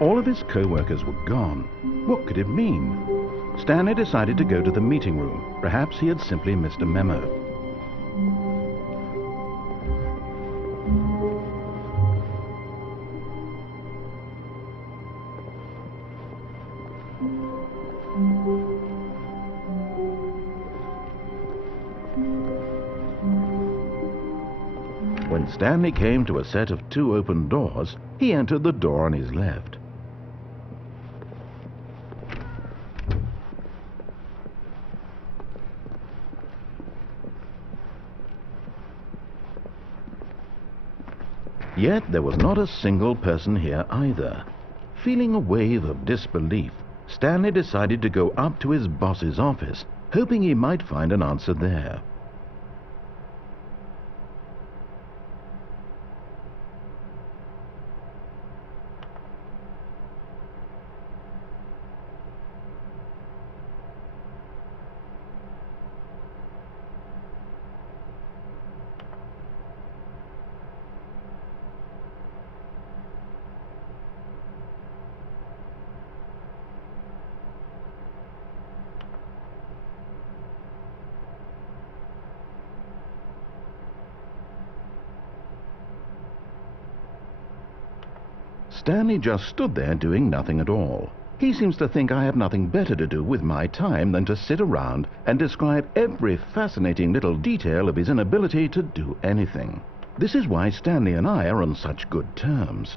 All of his co-workers were gone. What could it mean? Stanley decided to go to the meeting room. Perhaps he had simply missed a memo. When Stanley came to a set of 2 open doors, he entered the door on his left. Yet there was not a single person here either. Feeling a wave of disbelief, Stanley decided to go up to his boss's office, hoping he might find an answer there. Stanley just stood there doing nothing at all. He seems to think I have nothing better to do with my time than to sit around and describe every fascinating little detail of his inability to do anything. This is why Stanley and I are on such good terms.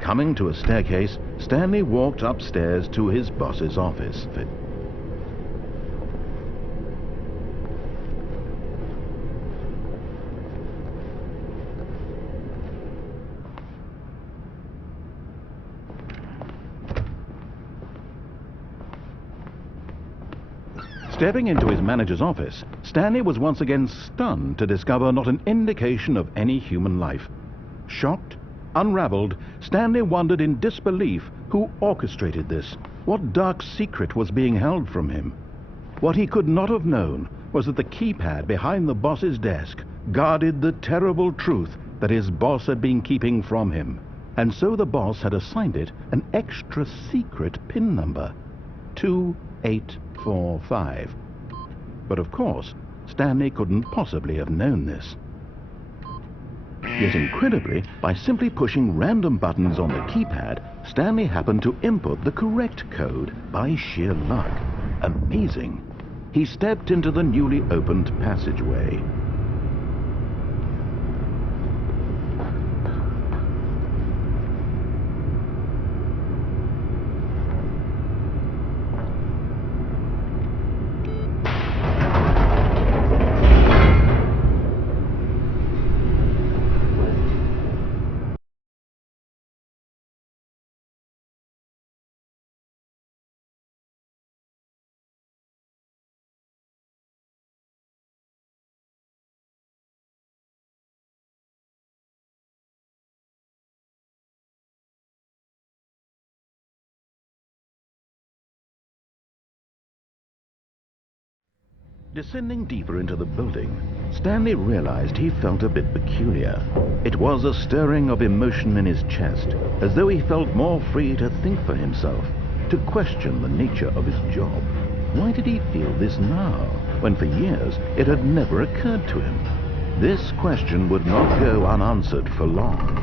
Coming to a staircase, Stanley walked upstairs to his boss's office. Stepping into his manager's office, Stanley was once again stunned to discover not an indication of any human life. Shocked, unraveled, Stanley wondered in disbelief who orchestrated this. What dark secret was being held from him? What he could not have known was that the keypad behind the boss's desk guarded the terrible truth that his boss had been keeping from him. And so the boss had assigned it an extra secret PIN number, 2845. But of course, Stanley couldn't possibly have known this. Yet incredibly, by simply pushing random buttons on the keypad, Stanley happened to input the correct code by sheer luck. Amazing. He stepped into the newly opened passageway. Descending deeper into the building, Stanley realized he felt a bit peculiar. It was a stirring of emotion in his chest, as though he felt more free to think for himself, to question the nature of his job. Why did he feel this now, when for years it had never occurred to him? This question would not go unanswered for long.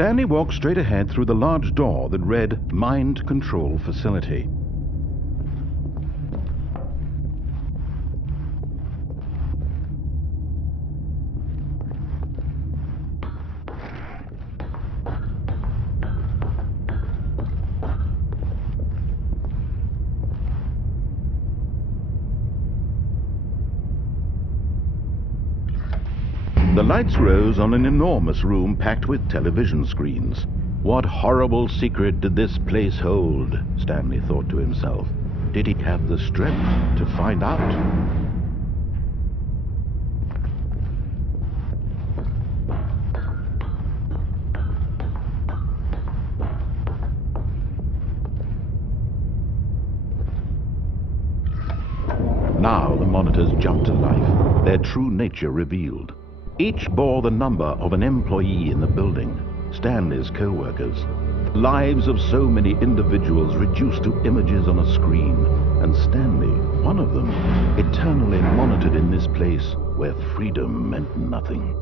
Stanley walked straight ahead through the large door that read Mind Control Facility. The lights rose on an enormous room packed with television screens. What horrible secret did this place hold? Stanley thought to himself. Did he have the strength to find out? Now the monitors jumped to life, their true nature revealed. Each bore the number of an employee in the building, Stanley's co-workers. Lives of so many individuals reduced to images on a screen, and Stanley, one of them, eternally monitored in this place where freedom meant nothing.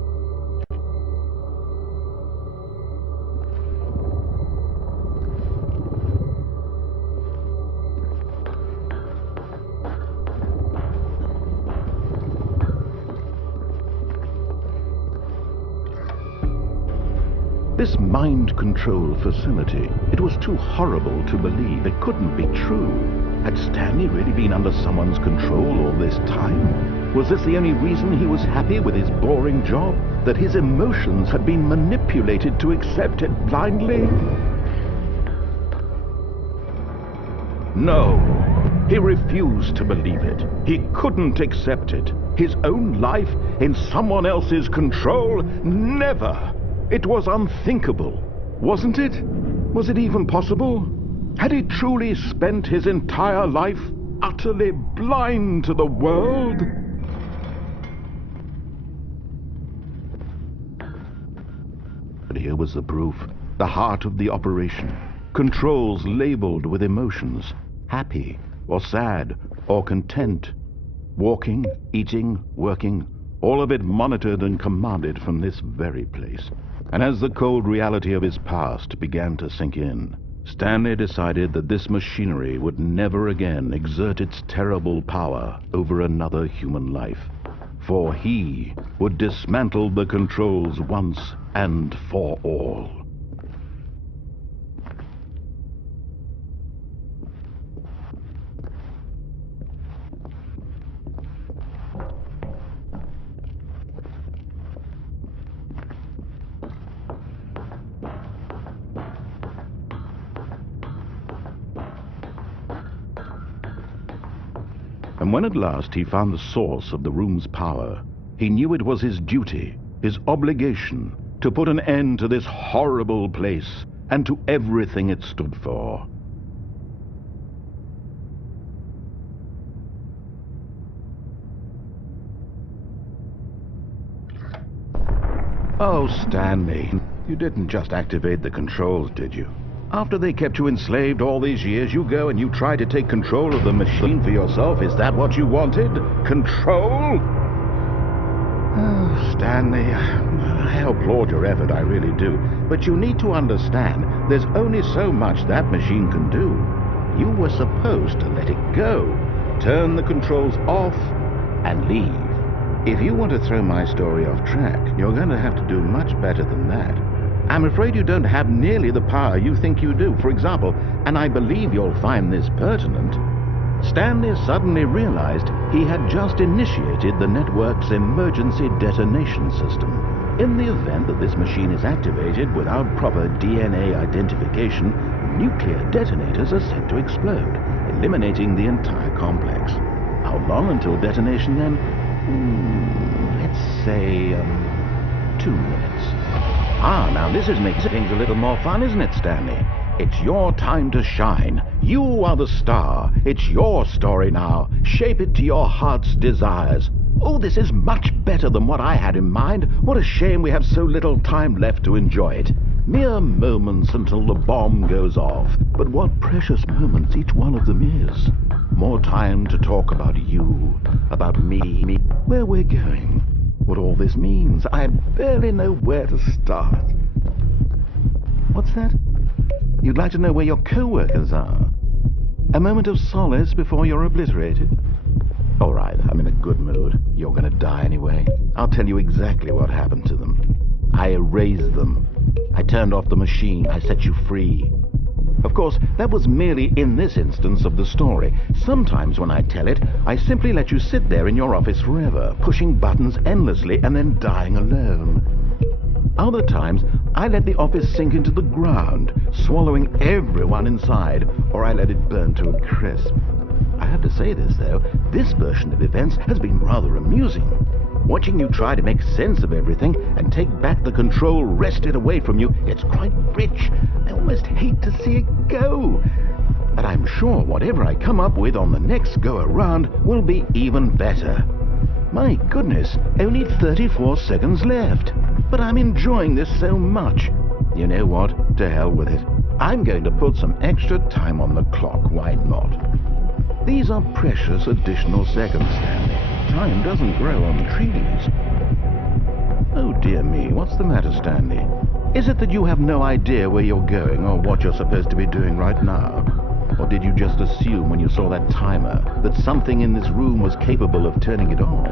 This mind control facility, it was too horrible to believe. It couldn't be true. Had Stanley really been under someone's control all this time? Was this the only reason he was happy with his boring job? That his emotions had been manipulated to accept it blindly? No, he refused to believe it. He couldn't accept it. His own life in someone else's control? Never! It was unthinkable, wasn't it? Was it even possible? Had he truly spent his entire life utterly blind to the world? But here was the proof, the heart of the operation. Controls labeled with emotions, happy or sad or content. Walking, eating, working, all of it monitored and commanded from this very place. And as the cold reality of his past began to sink in, Stanley decided that this machinery would never again exert its terrible power over another human life. For he would dismantle the controls once and for all. And when at last he found the source of the room's power, he knew it was his duty, his obligation, to put an end to this horrible place and to everything it stood for. Oh, Stanley, you didn't just activate the controls, did you? After they kept you enslaved all these years, you go and you try to take control of the machine for yourself. Is that what you wanted? Control? Oh, Stanley, I applaud your effort, I really do. But you need to understand, there's only so much that machine can do. You were supposed to let it go, turn the controls off, and leave. If you want to throw my story off track, you're going to have to do much better than that. I'm afraid you don't have nearly the power you think you do. For example, and I believe you'll find this pertinent, Stanley suddenly realized he had just initiated the network's emergency detonation system. In the event that this machine is activated without proper DNA identification, nuclear detonators are set to explode, eliminating the entire complex. How long until detonation then? Let's say 2 minutes. Ah, now this is making things a little more fun, isn't it, Stanley? It's your time to shine. You are the star. It's your story now. Shape it to your heart's desires. Oh, this is much better than what I had in mind. What a shame we have so little time left to enjoy it. Mere moments until the bomb goes off. But what precious moments each one of them is. More time to talk about you, about me, where we're going. What all this means, I barely know where to start. What's that? You'd like to know where your co-workers are? A moment of solace before you're obliterated? All right, I'm in a good mood. You're gonna die anyway. I'll tell you exactly what happened to them. I erased them. I turned off the machine. I set you free. Of course, that was merely in this instance of the story. Sometimes when I tell it, I simply let you sit there in your office forever, pushing buttons endlessly and then dying alone. Other times, I let the office sink into the ground, swallowing everyone inside, or I let it burn to a crisp. I have to say this, though, this version of events has been rather amusing. Watching you try to make sense of everything and take back the control wrested away from you, it's quite rich. I almost hate to see it go. But I'm sure whatever I come up with on the next go-around will be even better. My goodness, only 34 seconds left. But I'm enjoying this so much. You know what? To hell with it. I'm going to put some extra time on the clock. Why not? These are precious additional seconds, Stanley. Time doesn't grow on trees. Oh dear me, what's the matter, Stanley? Is it that you have no idea where you're going or what you're supposed to be doing right now? Or did you just assume when you saw that timer that something in this room was capable of turning it off?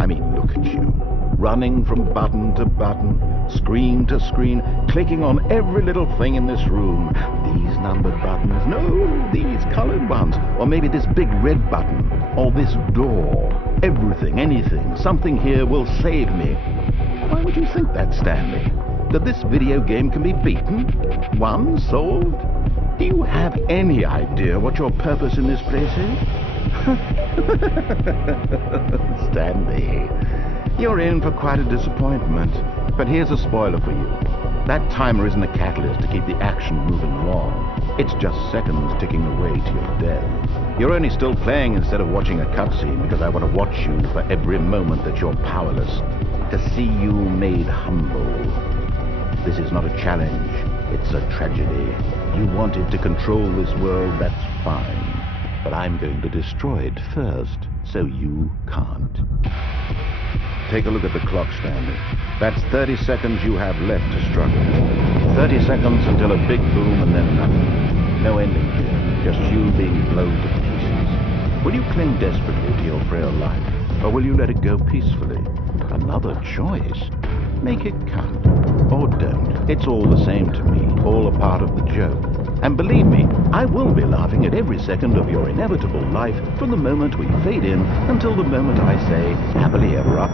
I mean, look at you. Running from button to button, screen to screen, clicking on every little thing in this room. These numbered buttons, no, these colored ones, or maybe this big red button, or this door. Everything, anything, something here will save me. Why would you think that, Stanley? That this video game can be beaten? Won? Solved? Do you have any idea what your purpose in this place is? Stanley, you're in for quite a disappointment. But here's a spoiler for you. That timer isn't a catalyst to keep the action moving along. It's just seconds ticking away to your death. You're only still playing instead of watching a cutscene because I want to watch you for every moment that you're powerless. To see you made humble. This is not a challenge. It's a tragedy. You wanted to control this world, that's fine. But I'm going to destroy it first, so you can't. Take a look at the clock, Stanley. That's 30 seconds you have left to struggle. 30 seconds until a big boom and then nothing. No ending here, just you being blown to pieces. Will you cling desperately to your frail life, or will you let it go peacefully? Another choice. Make it count. Or don't. It's all the same to me, all a part of the joke. And believe me, I will be laughing at every second of your inevitable life from the moment we fade in until the moment I say, happily ever up.